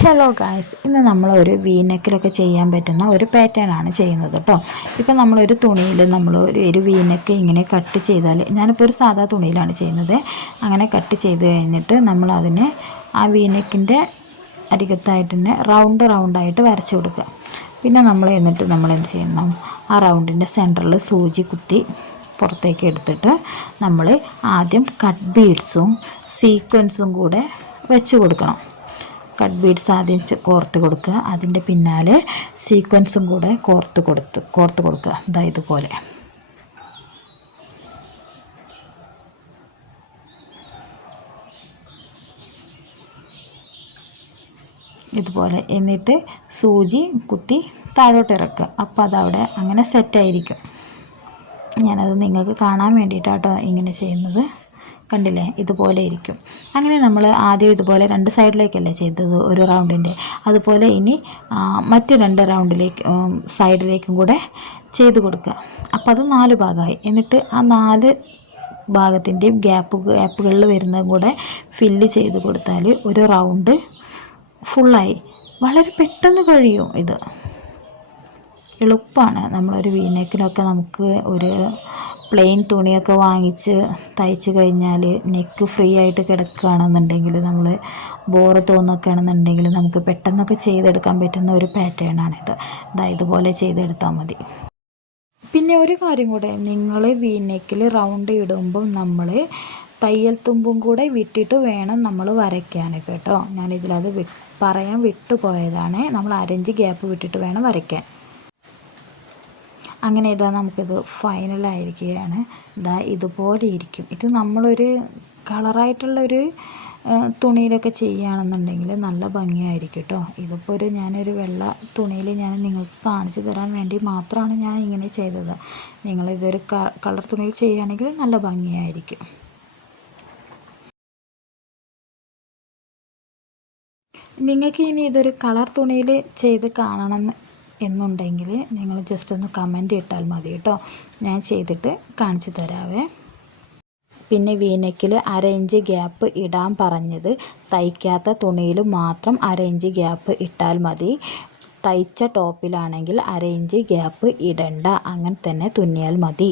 Hello guys, ഇന്ന് നമ്മളൊരു വീനെക്കിലൊക്കെ ചെയ്യാൻ പറ്റുന്ന ഒരു പാറ്റേൺ ആണ് ചെയ്യുന്നത് കേട്ടോ. ഇപ്പം നമ്മളൊരു തുണിയിൽ ഒരു വീനെക്ക് ഇങ്ങനെ കട്ട് ചെയ്താൽ, ഞാനിപ്പോൾ ഒരു സാധാ തുണിയിലാണ് ചെയ്യുന്നത്. അങ്ങനെ കട്ട് ചെയ്ത് കഴിഞ്ഞിട്ട് നമ്മളതിനെ ആ വീനെക്കിൻ്റെ അരികത്തായിട്ട് തന്നെ റൗണ്ടായിട്ട് വരച്ച് കൊടുക്കുക. പിന്നെ നമ്മൾ എന്ത് ചെയ്യണം, ആ റൗണ്ടിൻ്റെ സെൻറ്ററിൽ സൂചി കുത്തി പുറത്തേക്ക് എടുത്തിട്ട് നമ്മൾ ആദ്യം കട്ട് ബീഡ്സും സീക്വൻസും കൂടെ വെച്ച് കൊടുക്കണം. കട്ട് ബീഡ്സ് ആദ്യം കോർത്ത് കൊടുക്കുക, അതിൻ്റെ പിന്നാലെ സീക്വൻസും കൂടെ കോർത്ത് കൊടുക്കുക. ഇതാ ഇതുപോലെ. എന്നിട്ട് സൂചി കുത്തി താഴോട്ട് ഇറക്കുക. അപ്പോൾ അതവിടെ അങ്ങനെ സെറ്റായിരിക്കും. ഞാനത് നിങ്ങൾക്ക് കാണാൻ വേണ്ടിയിട്ടാട്ടോ ഇങ്ങനെ ചെയ്യുന്നത്. കണ്ടില്ലേ, ഇതുപോലെ ഇരിക്കും. അങ്ങനെ നമ്മൾ ആദ്യം ഇതുപോലെ 2 സൈഡിലേക്കല്ലേ ചെയ്തത് ഒരു റൗണ്ടിൻ്റെ, അതുപോലെ ഇനി മറ്റ് 2 സൈഡിലേക്കും കൂടെ ചെയ്ത് കൊടുക്കുക. അപ്പോൾ അത് 4 ഭാഗമായി. എന്നിട്ട് ആ 4 ഭാഗത്തിൻ്റെയും ഗ്യാപ്പുകളിൽ വരുന്നതും കൂടെ ഫില്ല് ചെയ്ത് കൊടുത്താൽ ഒരു റൗണ്ട് ഫുള്ളായി. വളരെ പെട്ടെന്ന് കഴിയും. ഇത് എളുപ്പമാണ്. നമ്മളൊരു വീനെക്കിനൊക്കെ നമുക്ക് ഒരു പ്ലെയിൻ തുണിയൊക്കെ വാങ്ങിച്ച് തയ്ച്ച് കഴിഞ്ഞാൽ നെക്ക് ഫ്രീ ആയിട്ട് കിടക്കുകയാണെന്നുണ്ടെങ്കിൽ, നമ്മൾ ബോറ് തോന്നുകയാണെന്നുണ്ടെങ്കിൽ നമുക്ക് പെട്ടെന്നൊക്കെ ചെയ്തെടുക്കാൻ പറ്റുന്ന ഒരു പാറ്റേൺ ആണിത്. ഇതുപോലെ ചെയ്തെടുത്താൽ മതി. പിന്നെ ഒരു കാര്യം കൂടെ, നിങ്ങൾ വീനെക്കിൽ റൗണ്ട് ഇടുമ്പം നമ്മൾ തയ്യൽ തുമ്പും കൂടെ വിട്ടിട്ട് വേണം നമ്മൾ വരയ്ക്കാനൊക്കെ കേട്ടോ. ഞാനിതിലത് പറയാൻ വിട്ടുപോയതാണ്. നമ്മൾ 1 ഇഞ്ച് ഗ്യാപ്പ് വിട്ടിട്ട് വേണം വരയ്ക്കാൻ. അങ്ങനെ നമുക്കിത് ഫൈനലായിരിക്കുകയാണ്. ഇതുപോലെ ഇരിക്കും. ഇത് നമ്മളൊരു കളറായിട്ടുള്ളൊരു തുണിയിലൊക്കെ ചെയ്യുകയാണെന്നുണ്ടെങ്കിൽ നല്ല ഭംഗിയായിരിക്കും കേട്ടോ. ഇതിപ്പോൾ ഞാനൊരു വെള്ള തുണിയിൽ ഞാൻ നിങ്ങൾക്ക് കാണിച്ചു തരാൻ വേണ്ടി മാത്രമാണ് ഞാൻ ഇങ്ങനെ ചെയ്തത്. നിങ്ങളിതൊരു കളർ തുണിയിൽ ചെയ്യുകയാണെങ്കിൽ നല്ല ഭംഗിയായിരിക്കും. നിങ്ങൾക്ക് ഇനി ഇതൊരു കളർ തുണിയിൽ ചെയ്ത് കാണണം എന്നുണ്ടെങ്കിൽ നിങ്ങൾ ജസ്റ്റ് ഒന്ന് കമൻ്റ് ഇട്ടാൽ മതി കേട്ടോ. ഞാൻ ചെയ്തിട്ട് കാണിച്ചു തരാവേ. പിന്നെ വീനെക്കിൽ 1 ഇഞ്ച് ഗ്യാപ്പ് ഇടാൻ പറഞ്ഞത് തയ്ക്കാത്ത തുണിയിൽ മാത്രം 1 ഇഞ്ച് ഗ്യാപ്പ് ഇട്ടാൽ മതി. തയ്ച്ച ടോപ്പിലാണെങ്കിൽ 1 ഇഞ്ച് ഗ്യാപ്പ് ഇടണ്ട, അങ്ങനെ തന്നെ തുന്നിയാൽ മതി.